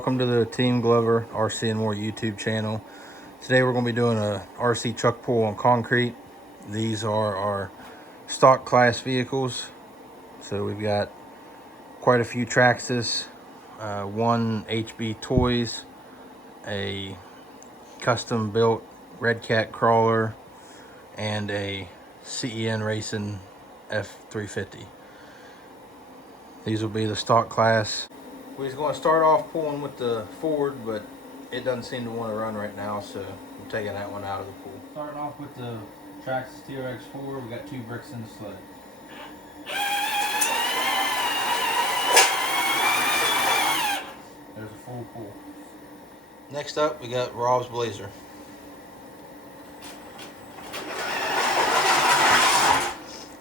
welcome to the Team Glover RC and More YouTube channel. Today we're going to be doing a RC truck pull on concrete. These are our stock class vehicles. So we've got quite a few Traxxas, one HB Toys, a custom built Red Cat crawler, and a CEN Racing F350. These will be the stock class. We're just going to start off pulling with the Ford, but it doesn't seem to want to run right now, so we're taking that one out of the pool. Starting off with the Traxxas TRX4, we got 2 bricks in the sled. There's a full pull. Next up, we got Rob's Blazer.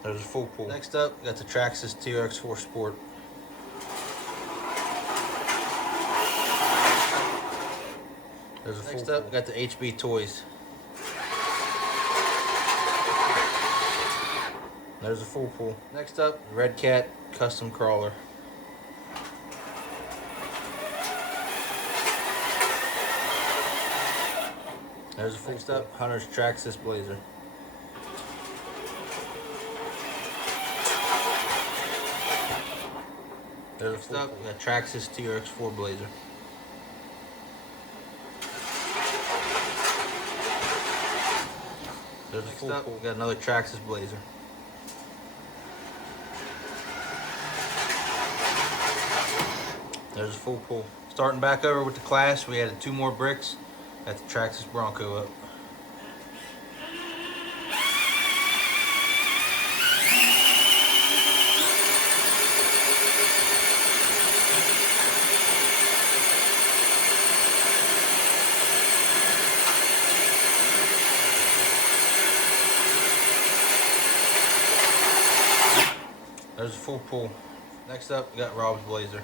There's a full pull. Next up, we got the Traxxas TRX4 Sport. There's a full Next up, we got the HB Toys. There's a full pull. Next up, Red Cat Custom Crawler. There's a full Next up, Hunter's Traxxas Blazer. There's a full Next up, we got Traxxas TRX4 Blazer. There's a full pull. We got another Traxxas Blazer. There's a full pull. Starting back over with the class, we added 2 more bricks. Got the Traxxas Bronco up. There's a full pull. Next up, we got Rob's Blazer.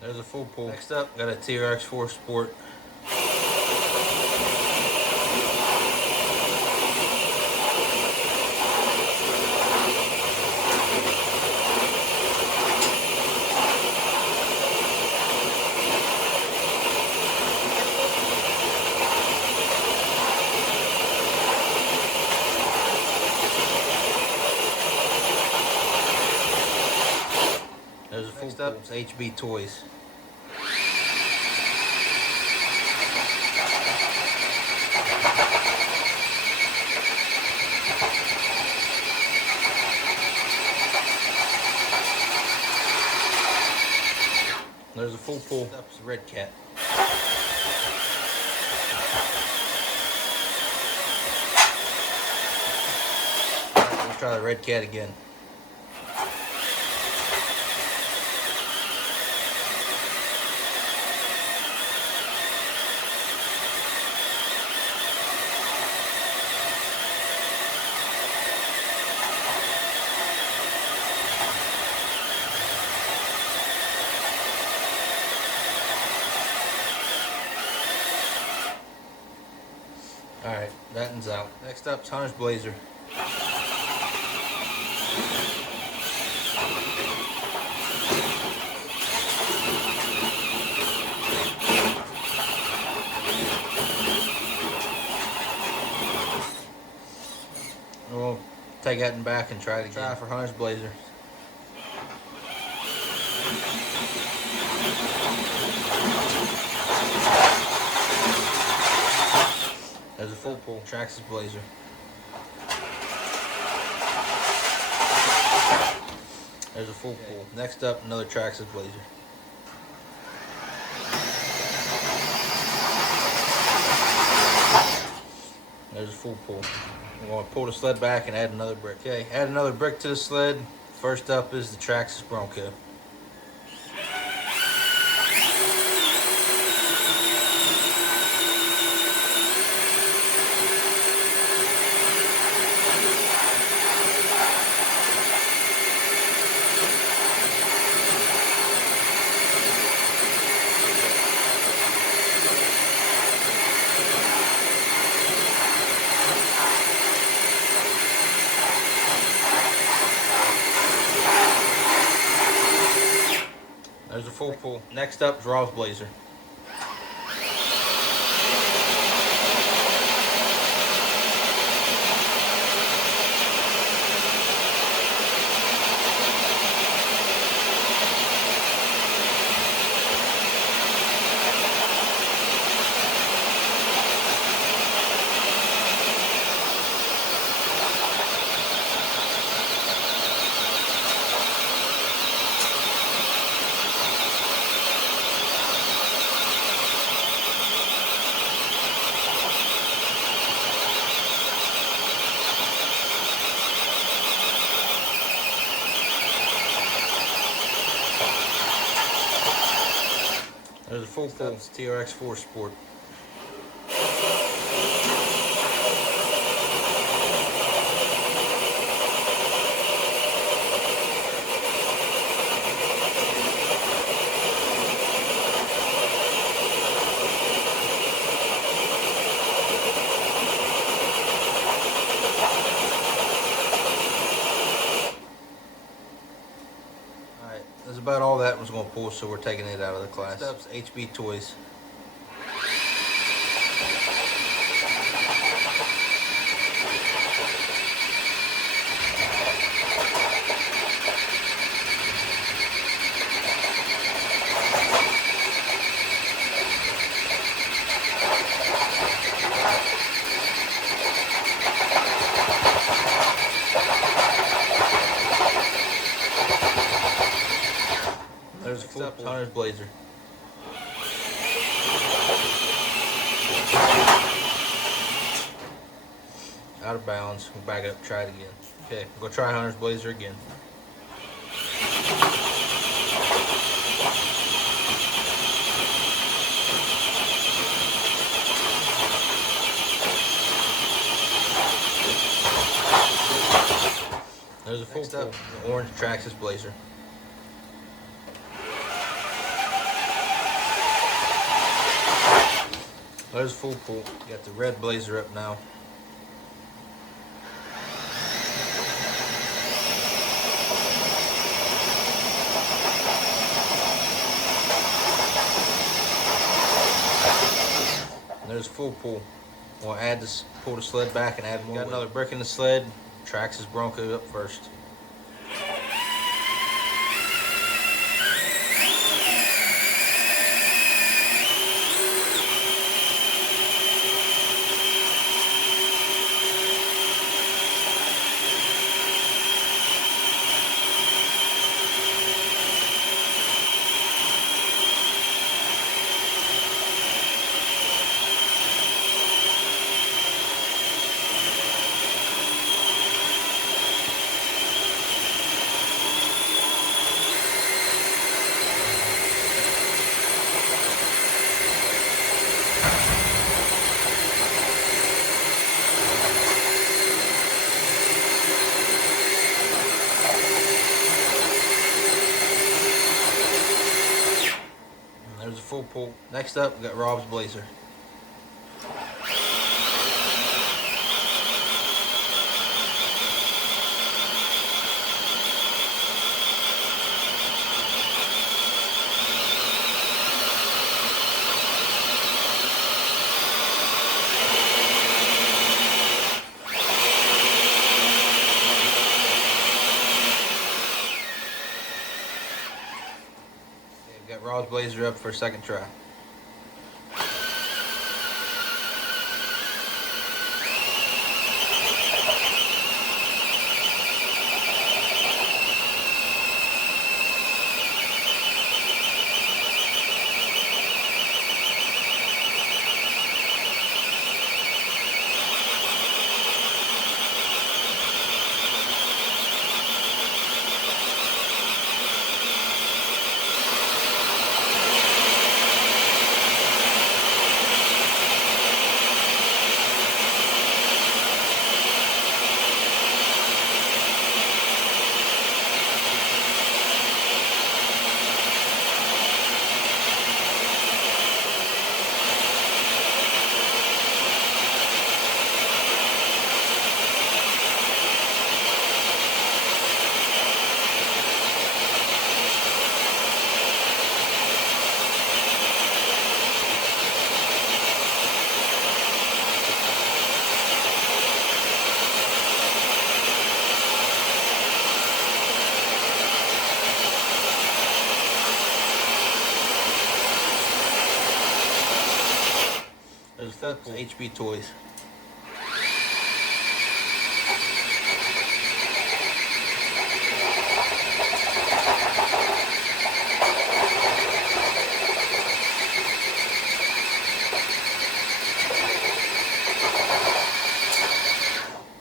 There's a full pull. Next up, got a TRX4 Sport. There's a full Next up, it's HB Toys. There's a full pull. Next up is Red Cat. Let's try the Red Cat again. Alright, that one's out. Next up, Hunter's Blazer. We'll take that in back and try it again. Try for Hunter's Blazer. There's a full pull. Traxxas Blazer. There's a full pull. Next up, another Traxxas Blazer. There's a full pull. We're going to pull the sled back and add another brick. Okay, add another brick to the sled. First up is the Traxxas Bronco. full pull. Next up is Rob's Blazer. There's a full pull TRX 4 Sport. That's about all that was going to pull, so we're taking it out of the class. Next up's HB Toys. There's a full Hunter's Blazer. Out of bounds. We'll back it up, try it again. Okay, we'll go try Hunter's Blazer again. There's a full pull. The orange Traxxas Blazer. There's a full pull. Got the red Blazer up now. There's a full pull. We'll add this, pull the sled back and add more. Got another brick in the sled. Traxxas Bronco up first. There's a full pull. Next up, we got Rob's Blazer. Got Rob's Blazer up for a second try. up is HB Toys.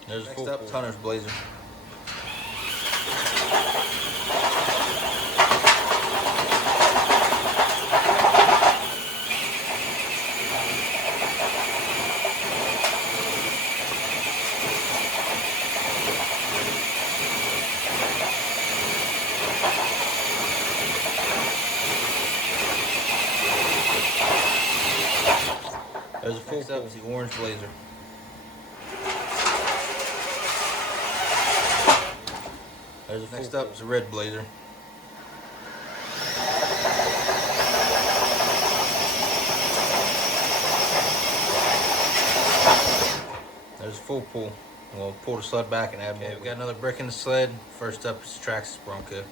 There's next up, Hunter's Blazer. There's a full next up is the Orange Blazer. There's a next up is the Red Blazer. There's a full pull. We'll pull the sled back and add more. Okay, we got another brick in the sled. First up is the Traxxas Bronco.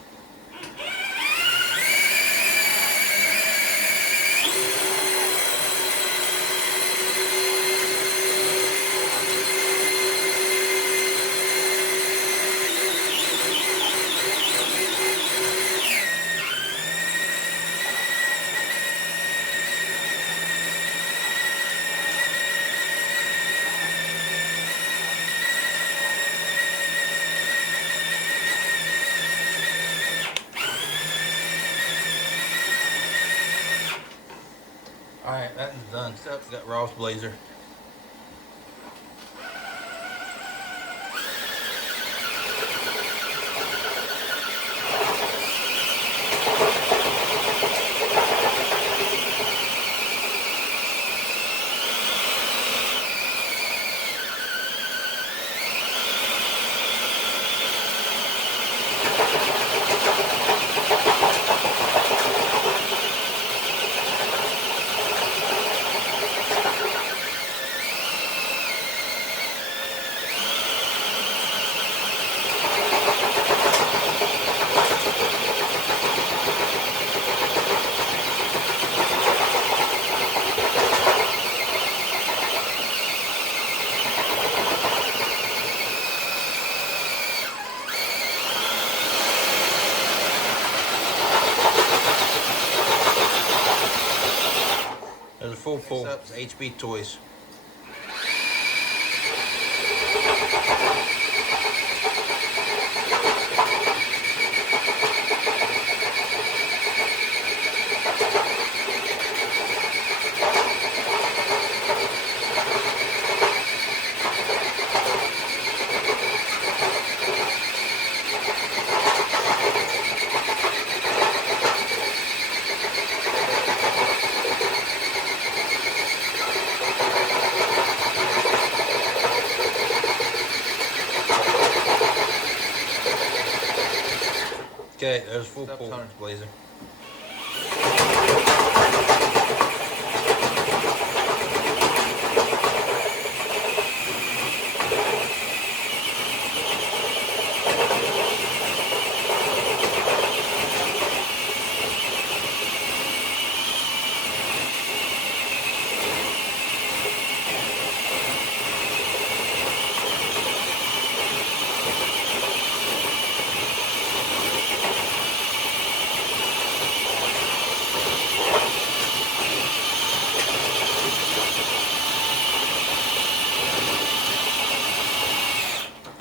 Alright, that is done. Next up, we got Ross Blazer. There's a full pull. Next up is HB Toys. Okay, there's full pull. Hunter's Blazer.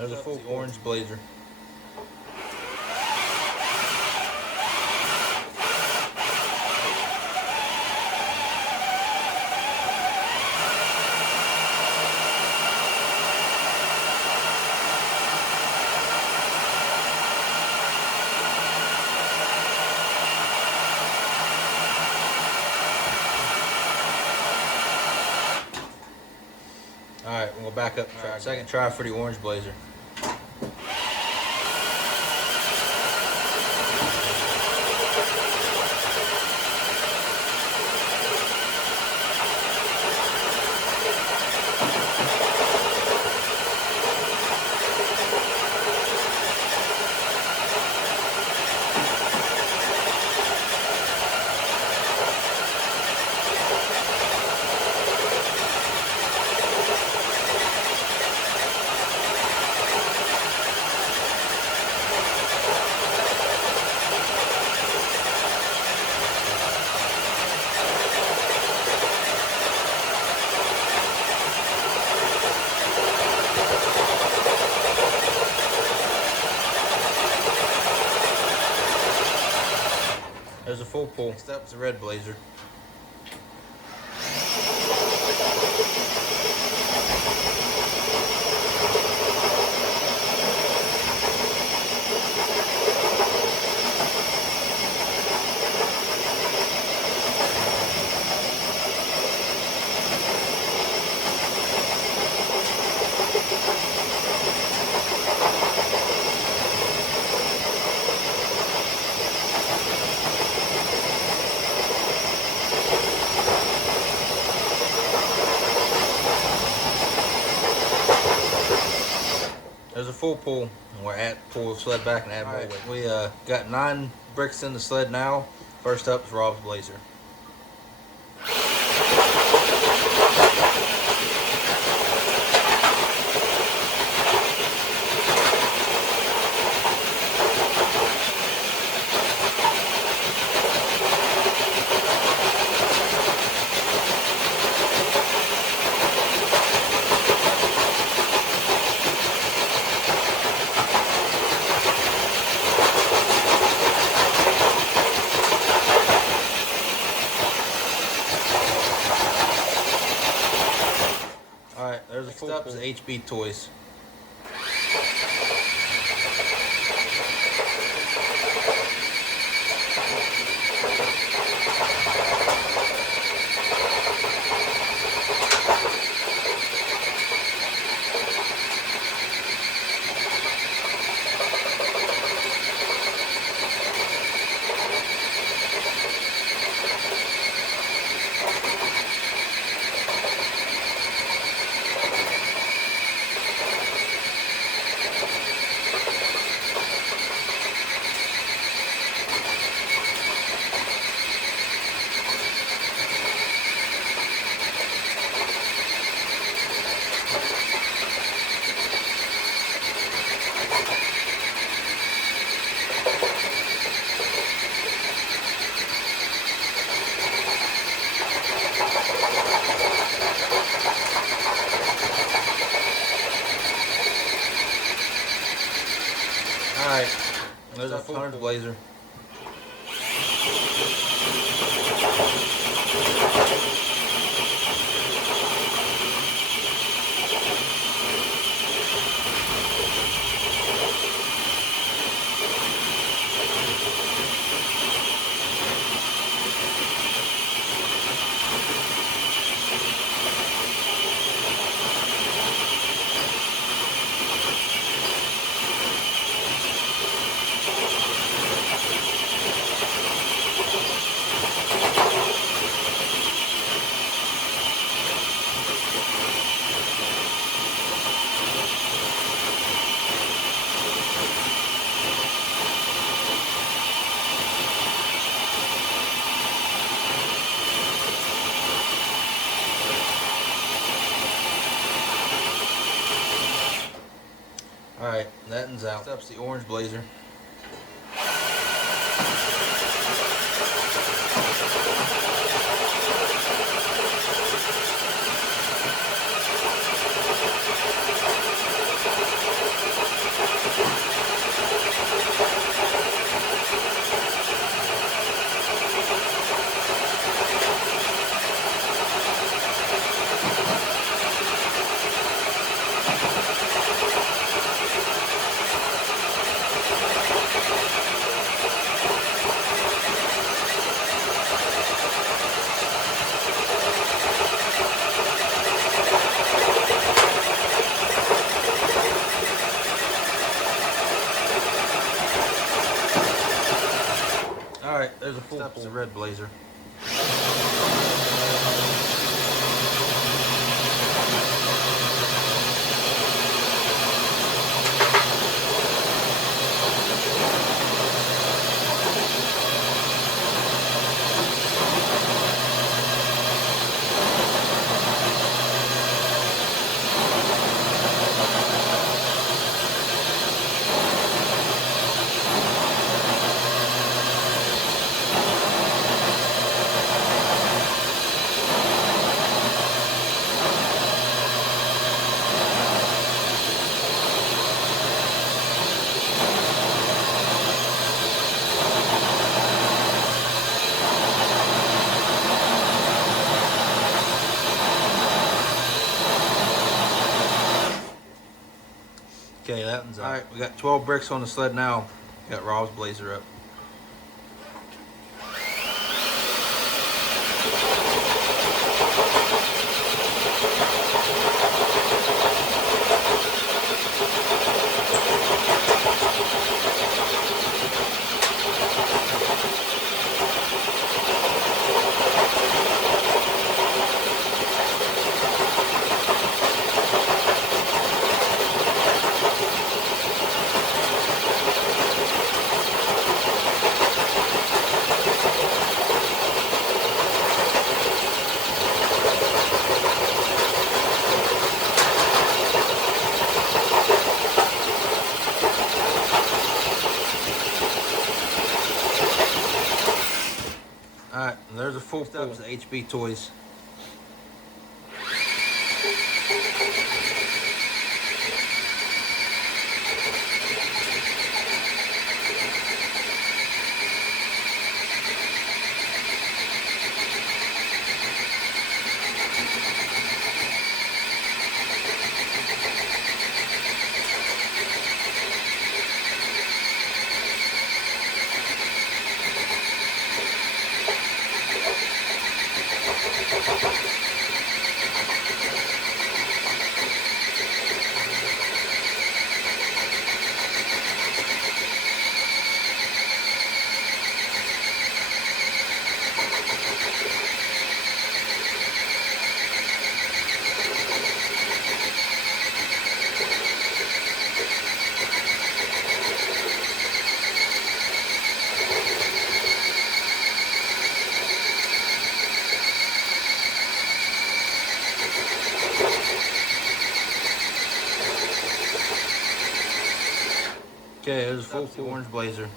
There's a full Orange Blazer. Alright, we'll go back up. Second try for the Orange Blazer. full pull. Next up is the red blazer. There's a full pull, and we're at pull the sled back and add more weight. We got 9 bricks in the sled now. First up is Rob's blazer. Alright, there's a full up is HB Toys. Alright, there's a full Hunter's blazer. Alright, that ends out. Next up's the orange blazer. Alright, there's a full pull. The red blazer. Something's up. All right, we got 12 bricks on the sled now. Got Rob's Blazer up. All right, and there's a full pull of HB Toys. Okay, there's a full orange Blazer.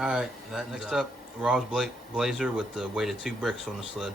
All right, next up, Rob's Blazer with the weight of 2 bricks on the sled.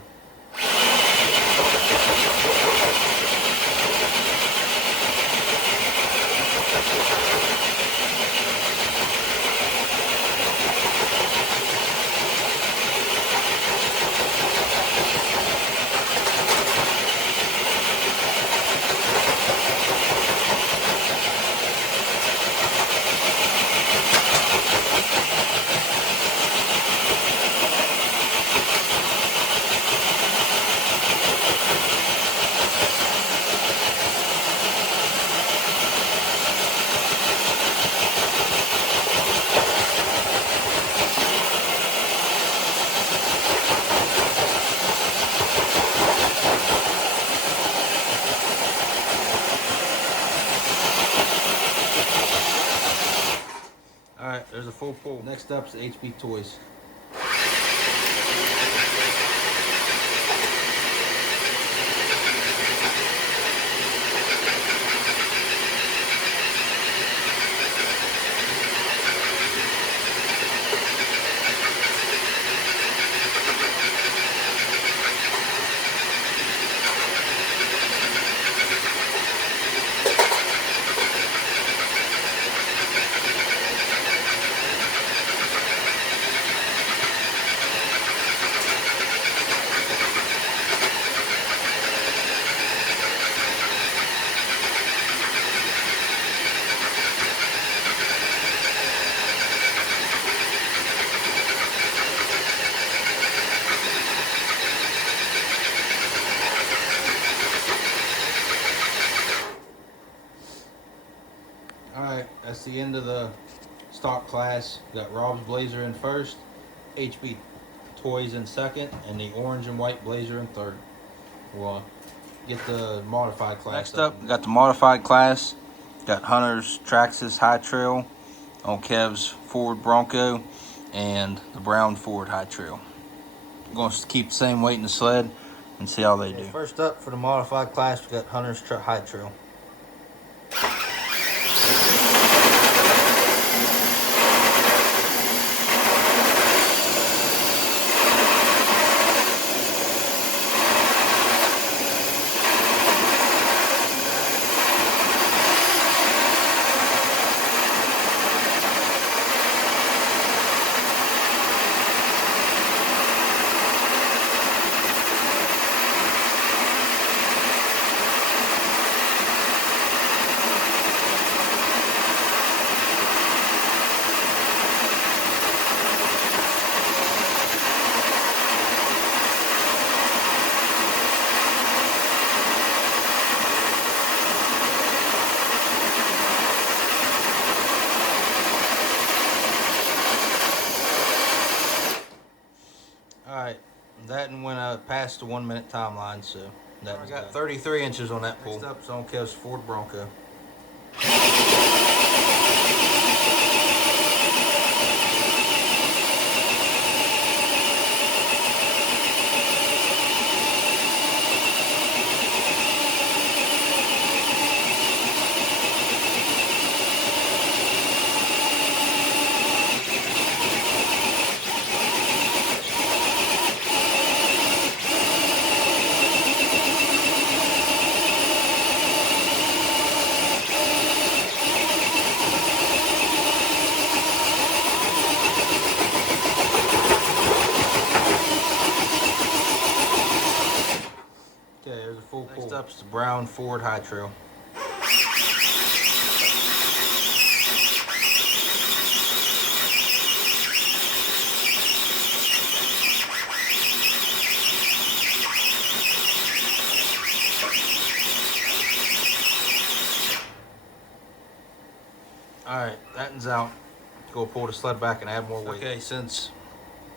All right, there's a full pull. Next up is HB Toys. Alright, that's the end of the stock class. We got Rob's Blazer in first, HB Toys in second, and the orange and white Blazer in third. We'll get the modified class. Next up, we got the modified class. Got Hunter's Traxxas High Trail on Kev's Ford Bronco and the brown Ford High Trail. We're going to keep the same weight in the sled and see how they do. First up for the modified class, we got Hunter's High Trail. Alright, that and went past the 1 minute timeline, so that I got 33 inches on that pull. Next up is on Kev's Ford Bronco. Okay, there's a full pull. Next up is the brown Ford High Trail. Alright, that one's out. Go pull the sled back and add more weight. Okay, since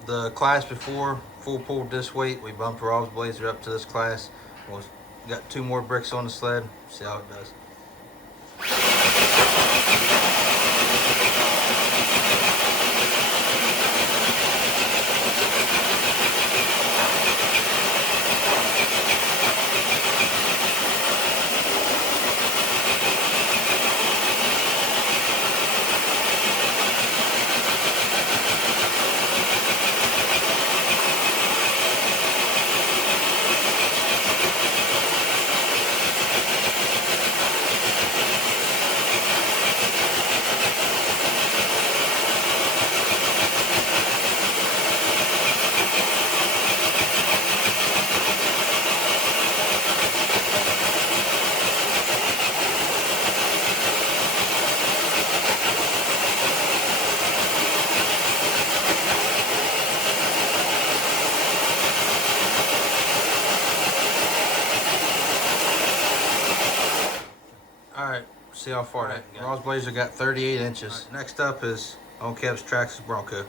the class before full pulled this weight, we bumped Rob's Blazer up to this class. We'll got 2 more bricks on the sled. See how it does. Alright, see how far that got. Rob's Blazer got 38 inches. Right, next up is on Kev's Traxxas Bronco.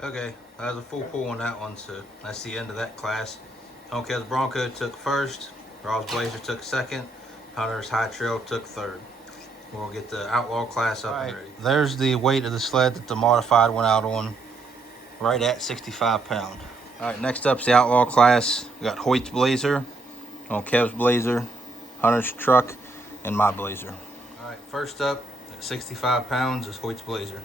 Okay, that was a full pull on that one, so that's the end of that class. On Kev's Bronco took first, Rob's Blazer took second, Hunter's High Trail took third. We'll get the Outlaw class up and ready. There's the weight of the sled that the modified went out on, right at 65 pounds. All right, next up's the Outlaw class. We got Hoyt's Blazer, on Kev's Blazer, Hunter's truck, and my Blazer. All right, right, first up at 65 pounds is Hoyt's Blazer.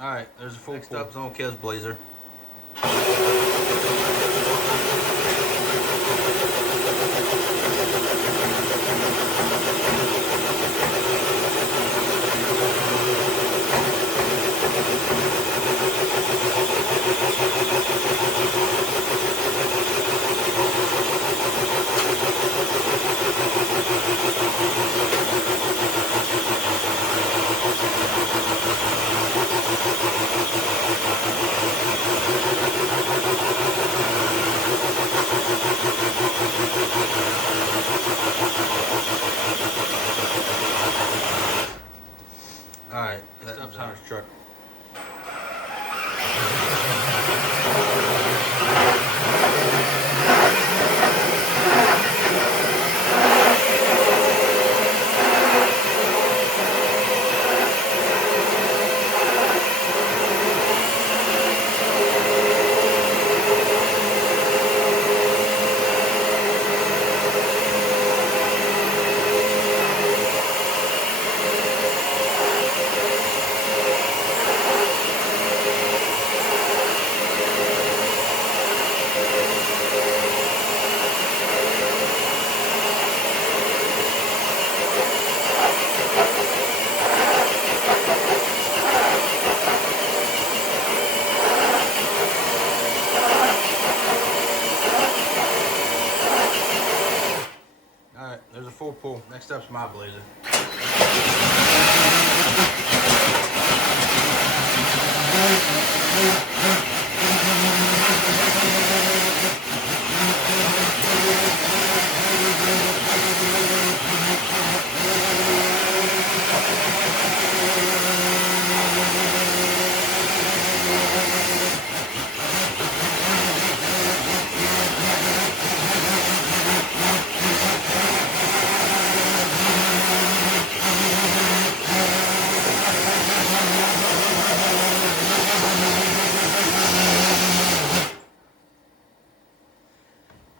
Alright, there's a full pull. Next up is on Kev's Blazer. Alright, next up's Hunter's truck. Alright, there's a full pull. Next up's my Blazer.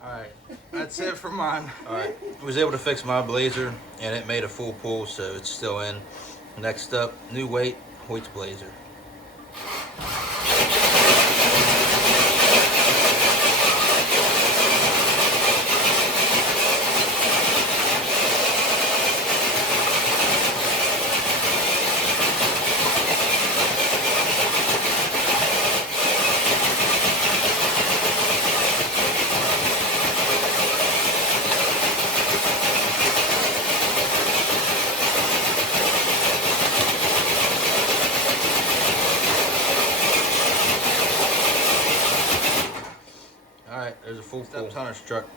Alright, that's it for mine. Alright, I was able to fix my Blazer and it made a full pull, so it's still in. Next up, new weight, Hoyt's Blazer. Alright, there's a full pull. Hunter's truck.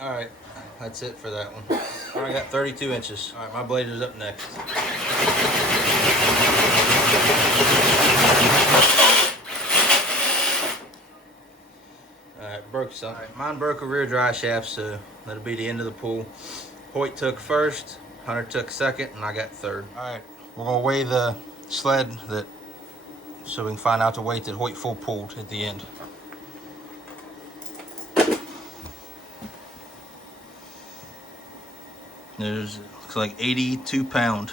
Alright, that's it for that one. Alright, I got 32 inches. Alright, my Blazer's up next. Alright, broke something. Alright, mine broke a rear dry shaft, so that'll be the end of the pull. Hoyt took first, Hunter took second, and I got third. Alright, we're gonna weigh the sled that so we can find out the weight that Hoyt full pulled at the end. There's, looks like 82 pound.